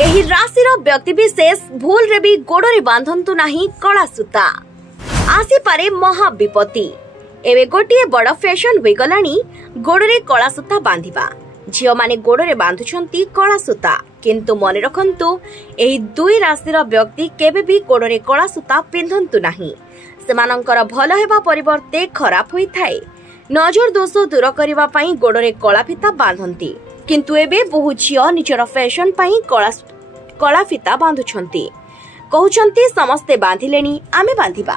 एही राशि व्यक्तिविशेष भूल रे भी गोड़े बांधंतु नहीं कला सूता आसी पारे महाविपत्ति। एवं गोटे बड़ फैशन हो गलानी गोड़े कला सूता बांधिबा। झियो माने गोड़े बांधुछंती कला सूता, किंतु मन रखंतु एही दुई राशि व्यक्ति केबे भी गोड़े कला सूता पिंधंतु नहीं। सेमानंकर भल हेबा परिवर्ते खराब होई थाए। नजर दोष दूर करबा पई गोड़े कला फीता बांधंती, किंतु एबे बहु झियो निजर फैशन पई कला फीता बांधुछंती। कहउछंती समस्ते बांधिलेनी आमे बांधिबा।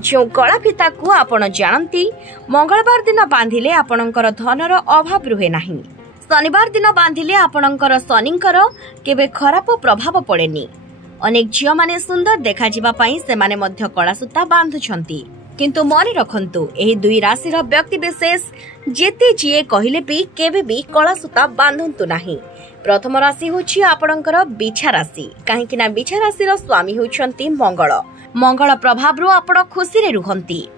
जो कला फीता को आपण जानती मंगलवार दिन बांधिले आपणकर धनर अभाव रुहे नहीं। शनिवार दिन बांधिले आपणकर शनिंकर केबे खराब प्रभाव पड़ेनी। अनेक झियो माने सुंदर देखा जिबा पई सेमाने मध्य कला सूता बांधुछंती, किंतु मन रखंतु एही दुई राशि व्यक्ति विशेष जेते जिए कहिले भी केबे भी कला सूता बांधंतु नहीं। प्रथम राशि होछि आपणकर बिछा राशि, काहेकि ना बिछा राशि स्वामी होउछंती मंगल। मंगल प्रभाव रो आपण खुशी रे रुहंती।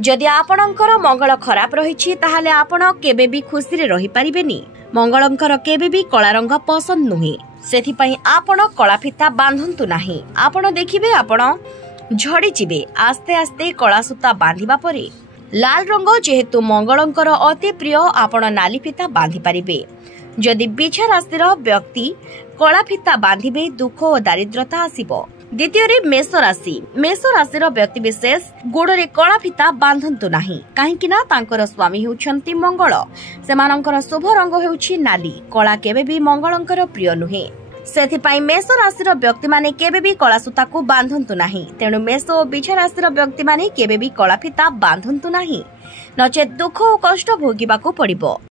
जदि आपणकर मंगल खराब रहिछि ताहाले आपण केबे भी खुशी रे रहि परिबेनी। मंगलंकर केबे भी कला रंग पसंद नुहे, सेथि पई आपण कला फीता बांधंतु नाही। आपण देखिबे आपण झड़ी जिबे। आस्ते आस्ते कला सूता बांधिबा परे लाल रंग जेहेतु मंगलंकर अति प्रिय आपण नाली फीता बांधि पारिबे। जदि बिछा राशि व्यक्ति कला फीता बांधिबे दुख और दारिद्रता आसिबो। द्वितीय मेष राशि व्यक्ति विशेष गोड़े कला फीता बांधंतु नाही, काहेकि ना तांकर स्वामी होउछंती मंगल। सेमानंकर शुभ रंग हेउछि नाली। कला केबे भी मंगलंकर प्रिय नुहे, सेथिपाई मेष राशि व्यक्ति माने केबे भी कला सूता को बांधंतु नाही। तेणु मेष और बिछा राशि व्यक्ति माने केबे भी कला फीता बांधंतु नाही, नचेत दुख और कष्ट भोगिबाकू पड़िबो।